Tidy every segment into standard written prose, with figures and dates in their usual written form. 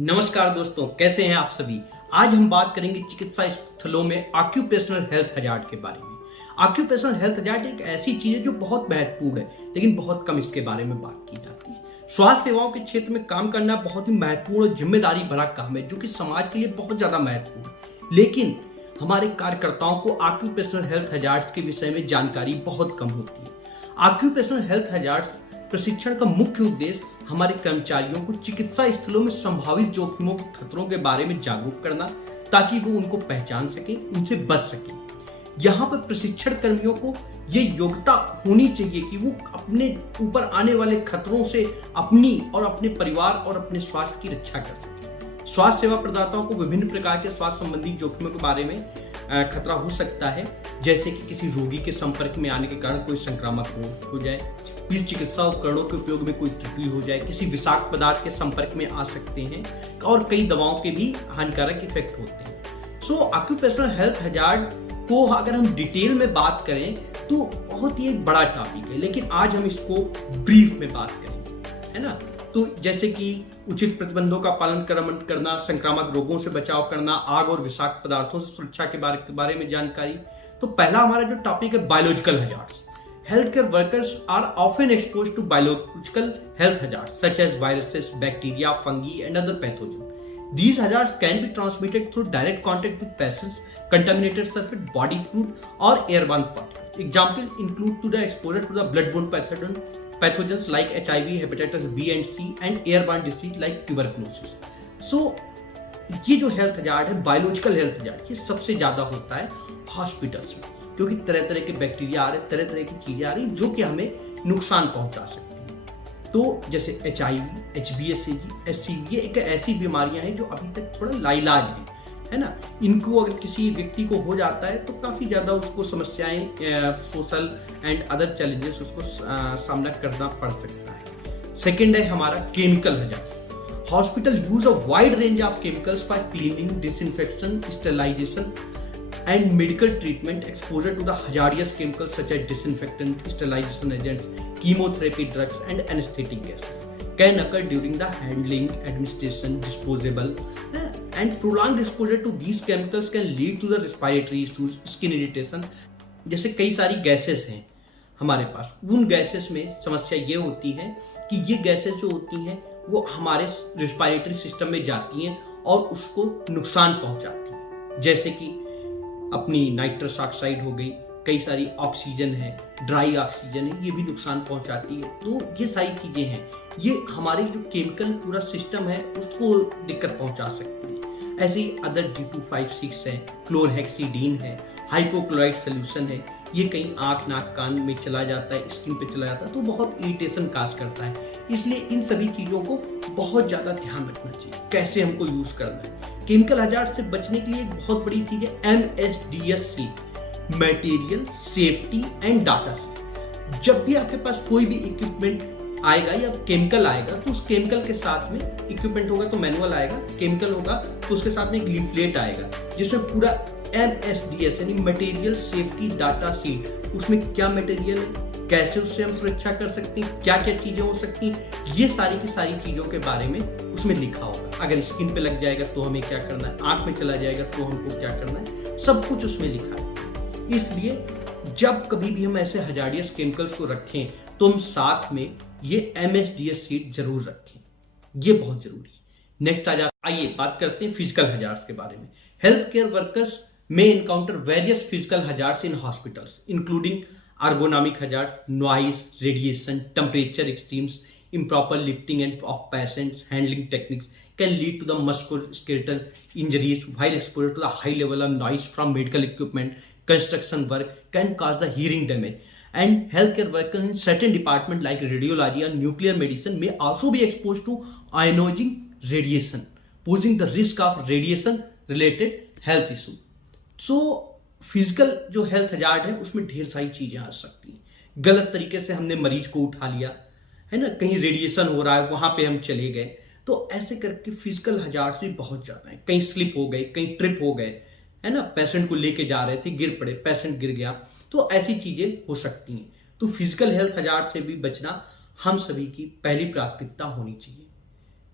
नमस्कार दोस्तों, कैसे हैं आप सभी। आज हम बात करेंगे चिकित्सा स्थलों में ऑक्यूपेशनल हेल्थ हजार्ड के बारे में। ऑक्यूपेशनल हेल्थ हजार्ड एक ऐसी चीज है जो बहुत महत्वपूर्ण है, लेकिन बहुत कम इसके बारे में बात की जाती है। स्वास्थ्य सेवाओं के क्षेत्र में काम करना बहुत ही महत्वपूर्ण और जिम्मेदारी भरा काम है, जो कि समाज के लिए बहुत ज्यादा महत्वपूर्ण है। लेकिन हमारे कार्यकर्ताओं को ऑक्यूपेशनल हेल्थ हजार्ड्स के विषय में जानकारी बहुत कम होती है। ऑक्यूपेशनल हेल्थ हजार्ड्स प्रशिक्षण का मुख्य उद्देश्य हमारे कर्मचारियों को चिकित्सा स्थलों में संभावित जोखिमों के खतरों के बारे में जागरूक करना, ताकि वो उनको पहचान सकें, उनसे बच सकें। यहाँ पर प्रशिक्षण कर्मियों को ये योग्यता होनी चाहिए कि वो अपने ऊपर आने वाले खतरों से अपनी और अपने परिवार और अपने स्वास्थ्य की रक्षा कर सकें। स्वास्थ्य सेवा प्रदाताओं को विभिन्न प्रकार के स्वास्थ्य संबंधी जोखिमों के बारे में खतरा हो सकता है, जैसे कि किसी रोगी के संपर्क में आने के कारण कोई संक्रामक रोग हो जाए, कुछ चिकित्सा उपकरणों के उपयोग में कोई त्रुटि हो जाए, किसी विषाक्त पदार्थ के संपर्क में आ सकते हैं और कई दवाओं के भी हानिकारक इफेक्ट होते हैं। सो ऑक्यूपेशनल हेल्थ हजार्ड को अगर हम डिटेल में बात करें तो बहुत ही एक बड़ा टॉपिक है, लेकिन आज हम इसको ब्रीफ में बात करेंगे, है ना। तो जैसे कि उचित प्रतिबंधों का पालन करना, संक्रामक रोगों से बचाव करना, आग और विषाक्त पदार्थों से सुरक्षा के बारे में जानकारी। तो पहला हमारा जो टॉपिक है biological hazards. Healthcare workers are often exposed to biological health hazards such as viruses, bacteria, fungi, and other pathogens. These hazards can be transmitted through direct contact with patients, contaminated surface, body fluid, or airborne particles. Examples include the exposure to the bloodborne pathogens like HIV, hepatitis B and C, and airborne disease like tuberculosis. So, ये जो health hazard है, biological health hazard, ये सबसे ज्यादा होता है hospitals में, क्योंकि तरह तरह के बैक्टीरिया आ रहे, तरह तरह की चीजें आ रही जो कि हमें नुकसान पहुंचा सकती हैं। तो जैसे HIV, HBsAg, SCV, ये एक ऐसी बीमारियां हैं जो अभी तक थोड़ा लाइलाज है ना। इनको अगर किसी व्यक्ति को हो जाता है तो काफी ज्यादा उसको समस्याएं, सोशल एंड अदर चैलेंजेस उसको सामना करना पड़ सकता है। सेकेंड है हमारा chemical hazard. Hospital use a wide range of chemicals for cleaning, disinfection, sterilization, and medical treatment. Exposure to the hazardous chemicals such as disinfectant, sterilization agents, chemotherapy drugs, and anesthetic gases can occur during the handling, administration, disposal, and prolonged exposure to these chemicals can lead to the respiratory issues, skin irritation. जैसे कई सारी gases हैं हमारे पास, उन gases में समस्या ये होती है कि ये गैसेस जो होती हैं वो हमारे रेस्पिरेटरी सिस्टम में जाती हैं और उसको नुकसान पहुंचाती हैं। जैसे कि अपनी नाइट्रस ऑक्साइड हो गई, कई सारी ऑक्सीजन है, ड्राई ऑक्सीजन है, ये भी नुकसान पहुंचाती है। तो ये सारी चीजें हैं, ये हमारे जो केमिकल पूरा सिस्टम है उसको दिक्कत पहुंचा सकती है। ऐसे ही अदर D256 है, क्लोरहेक्सिडीन है, हाइपोक्लोराइड सोल्यूशन है, ये कहीं आंख, नाक, कान में चला जाता है, स्किन पे चला जाता है, तो बहुत इरिटेशन काज करता है। इसलिए इन सभी चीजों को बहुत ज्यादा ध्यान रखना चाहिए, कैसे हमको यूज करना है। केमिकल हजार्ड से बचने के लिए एक बहुत बड़ी चीज है MSDS, material safety and data sheet. जब भी आपके पास कोई भी इक्विपमेंट आएगा या केमिकल आएगा तो उस केमिकल के साथ में, इक्विपमेंट होगा तो मैनुअल आएगा, केमिकल होगा तो उसके साथ में एक लीफलेट आएगा जिसमें पूरा MSDS यानी मटेरियल सेफ्टी डाटा शीट, उसमें क्या मटेरियल है, कैसे उससे हम सुरक्षा कर सकते हैं, क्या क्या चीजें हो सकती हैं, ये सारी की सारी चीजों के बारे में उसमें लिखा होगा। अगर स्किन पे लग जाएगा तो हमें क्या करना है, आंख में चला जाएगा तो हमको क्या करना है, सब कुछ उसमें लिखा है। इसलिए जब कभी भी हम ऐसे हजार्डियस केमिकल्स को रखें तो हम साथ में ये MSDS शीट जरूर रखें, ये बहुत जरूरी है। नेक्स्ट आइए बात करते हैं फिजिकल हजार्ड्स के बारे में। Health care workers may encounter various physical hazards in hospitals, including ergonomic hazards, noise, radiation, temperature extremes, improper lifting and of patients, handling techniques can lead to the musculoskeletal injuries, while exposure to the high level of noise from medical equipment, construction work can cause the hearing damage. And healthcare workers in certain departments like radiology and nuclear medicine may also be exposed to ionizing radiation, posing the risk of radiation related health issue. So physical जो health hazard है उसमें ढेर सारी चीजें आ सकती हैं। गलत तरीके से हमने मरीज को उठा लिया है ना, कहीं रेडिएशन हो रहा है वहां पे हम चले गए, तो ऐसे करके फिजिकल हजार्ड भी बहुत ज्यादा है। कहीं स्लिप हो गए, कहीं ट्रिप हो गए, है ना, पेशेंट को लेके जा रहे थे, गिर पड़े, पेशेंट गिर गया, तो ऐसी चीजें हो सकती हैं। तो फिजिकल हेल्थ हजार्ड से भी बचना हम सभी की पहली प्राथमिकता होनी चाहिए।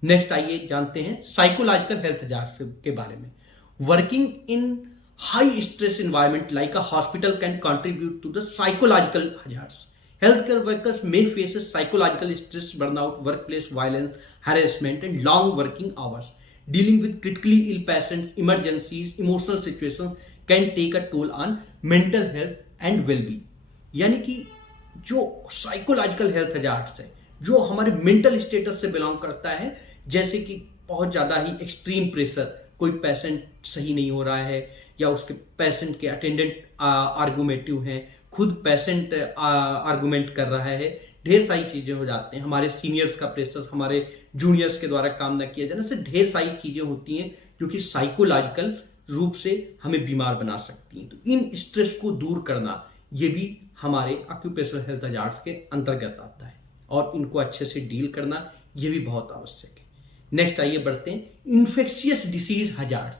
नेक्स्ट आइए जानते हैं साइकोलॉजिकल हेल्थ हजार्ड्स के बारे में। Working in high stress environment like a hospital can contribute to the psychological hazards. Healthcare workers may face psychological stress, burnout, workplace violence, harassment, and long working hours. Dealing with critically ill patients, emergencies, emotional situations can take a toll on mental health and well-being. यानी कि जो psychological health hazards है, जो हमारे mental status से belong करता है, जैसे कि बहुत ज्यादा ही एक्सट्रीम प्रेशर, कोई पेशेंट सही नहीं हो रहा है या उसके पेशेंट के अटेंडेंट आर्गुमेटिव हैं, खुद पेशेंट आर्गुमेंट कर रहा है, ढेर सारी चीजें हो जाते हैं। हमारे सीनियर्स का प्रेशर, हमारे जूनियर्स के द्वारा काम न किया जाने से ढेर सारी चीजें होती हैं जो कि साइकोलॉजिकल रूप से हमें बीमार बना सकती हैं। तो इन स्ट्रेस को दूर करना ये भी हमारे ऑक्यूपेशनल हेल्थ हजार्ड्स के अंतर्गत आता है और इनको अच्छे से डील करना ये भी बहुत आवश्यक है। नेक्स्ट आइए बढ़ते हैं infectious disease hazards.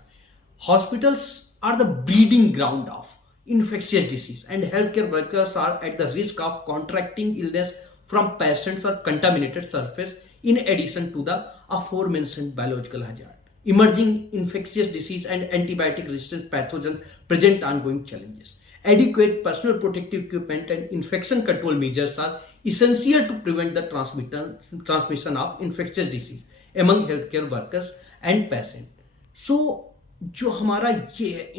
Hospitals are the breeding ground of infectious disease and healthcare workers are at the risk of contracting illness from patients or contaminated surface in addition to the aforementioned biological hazard. Emerging infectious disease and antibiotic resistant pathogen present ongoing challenges. Adequate personal protective equipment and infection control measures are essential to prevent the transmission of infectious disease among healthcare workers and patients. So जो हमारा ये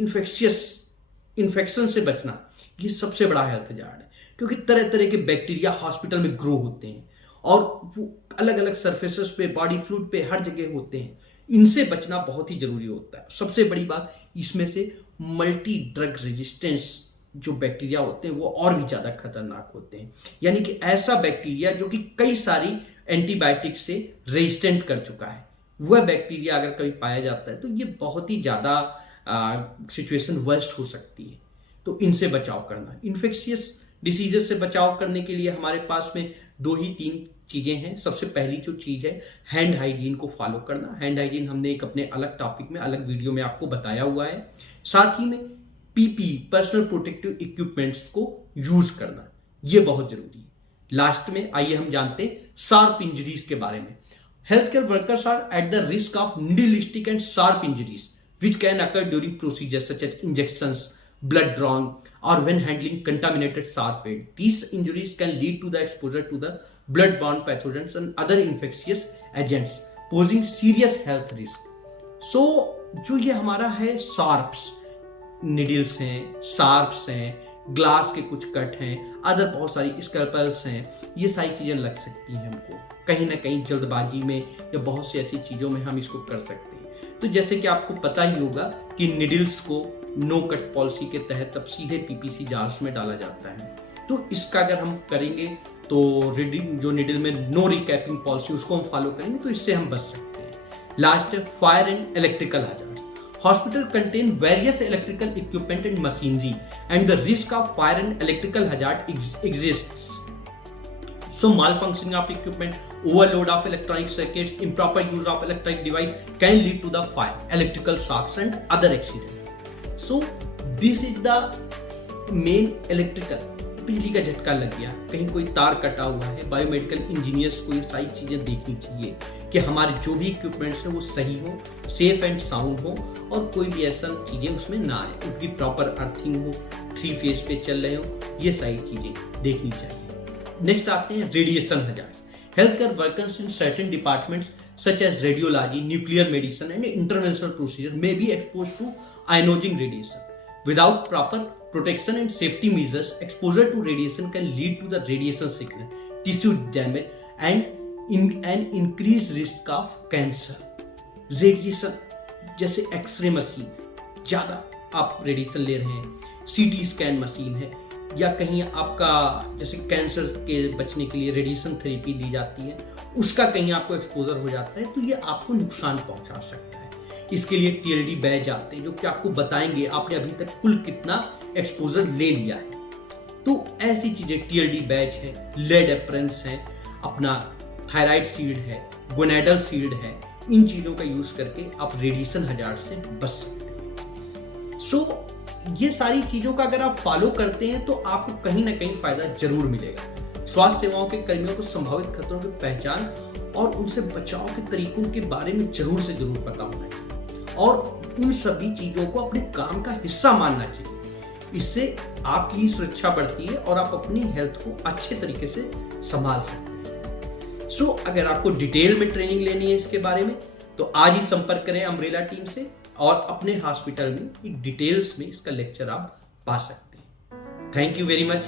infection से बचना ये सबसे बड़ा health hazard है, क्योंकि तरह तरह के बैक्टीरिया हॉस्पिटल में ग्रो होते हैं और वो अलग अलग सरफेसेस पे, बॉडी फ्लूइड पे, हर जगह होते हैं। इनसे बचना बहुत ही जरूरी होता है। सबसे बड़ी बात इसमें से मल्टी ड्रग रेजिस्टेंस जो बैक्टीरिया होते हैं वो और भी ज्यादा खतरनाक होते हैं। यानी कि ऐसा बैक्टीरिया जो कि कई सारी एंटीबायोटिक से रेजिस्टेंट कर चुका है, वह बैक्टीरिया अगर कभी पाया जाता है तो ये बहुत ही ज्यादा सिचुएशन वर्स्ट हो सकती है। तो इनसे बचाव करना, इन्फेक्शियस डिसीजेस से बचाव करने के लिए हमारे पास में 2 ही 3 चीजें हैं। सबसे पहली जो चीज है हैंड हाइजीन को फॉलो करना। हैंड हाइजीन हमने एक अपने अलग टॉपिक में, अलग वीडियो में आपको बताया हुआ है। साथ ही में पीपी, पर्सनल प्रोटेक्टिव इक्विपमेंट्स को यूज करना, यह बहुत जरूरी है। लास्ट में आइए हम जानते हैं शार्प इंजरीज के बारे में। Health care workers are at the risk of needlestick and sharp injuries which can occur during procedures such as injections, blood drawn, or when handling contaminated sharp weight. These injuries can lead to the exposure to the blood-borne pathogens and other infectious agents, posing serious health risk. So, जो ये हमारा है sharps, needles हैं, sharps हैं, glass के कुछ cut हैं, other बहुत सारी स्कैल्पल्स हैं, ये सारी चीजें लग सकती हैं हमको कहीं ना कहीं जल्दबाजी में या बहुत सी ऐसी चीजों में हम इसको कर सकते हैं। तो जैसे कि आपको पता ही होगा कि निडल्स को नो कट पॉलिसी के तहत अब सीधे पीपीसी जार्स में डाला जाता है। तो इसका अगर हम करेंगे तो जो निडल में नो रिकैपिंग पॉलिसी उसको हम फॉलो करेंगे तो इससे हम बच सकते हैं। लास्ट है fire and electrical hazards. Hospital contain various electrical equipment and machinery and the risk of fire and electrical hazard exists. So malfunctioning of equipment, overload of electronic circuits, improper use of electronic device can lead to the fire, electrical shocks and other accidents. So this is the main electrical, बिजली का झटका लग गया, कहीं कोई तार कटा हुआ है, बायोमेडिकल इंजीनियर्स को ये सारी चीजें देखनी चाहिए कि हमारे जो भी इक्विपमेंट्स हैं वो सही हो, सेफ एंड साउंड हो और कोई भी ऐसा चीजें उसमें ना आए, उनकी प्रॉपर अर्थिंग हो, 3 फेज पे चल रहे हो, ये सारी चीजें देखनी चाहिए। नेक्स्ट आते हैं radiation hazard. Health care workers in certain departments such as radiology, nuclear medicine and interventional procedure may be expose to ionising radiation. Without proper protection and safety measures, exposure to radiation can lead to the radiation sickness, tissue damage, and an increased risk of cancer. Radiation जैसे x ray machine, ज्यादा आप radiation ले रहे हैं, CT scan machine है, या कहीं आपका जैसे कैंसर के बचने के लिए रेडिएशन थेरेपी ली जाती है, उसका कहीं आपको एक्सपोजर हो जाता है तो ये आपको नुकसान पहुंचा सकता है। इसके लिए टीएलडी बैच आते हैं जो कि आपको बताएंगे आपने अभी तक कुल कितना एक्सपोजर ले लिया है। तो ऐसी चीजें टीएलडी बैच है, लेड एप्रेंस है, अपना थायराइड सीड है, गोनेडल सीड है, इन चीजों का यूज करके आप रेडिएशन हजार्ड से बच सकते हैं। सो ये सारी चीजों का अगर आप फॉलो करते हैं तो आपको कहीं ना कहीं फायदा जरूर मिलेगा। स्वास्थ्य सेवाओं के कर्मियों को संभावित खतरों की पहचान और उनसे बचाव के तरीकों के बारे में जरूर से जरूर पता होना चाहिए और उन सभी चीजों को अपने काम का हिस्सा मानना चाहिए। इससे आपकी सुरक्षा बढ़ती है और आप अपनी हेल्थ को अच्छे तरीके से संभाल सकते हैं। सो अगर आपको डिटेल में ट्रेनिंग लेनी है इसके बारे में तो आज ही संपर्क करें अम्ब्रेला टीम से और अपने हॉस्पिटल में एक डिटेल्स में इसका लेक्चर आप पा सकते हैं। Thank you very much.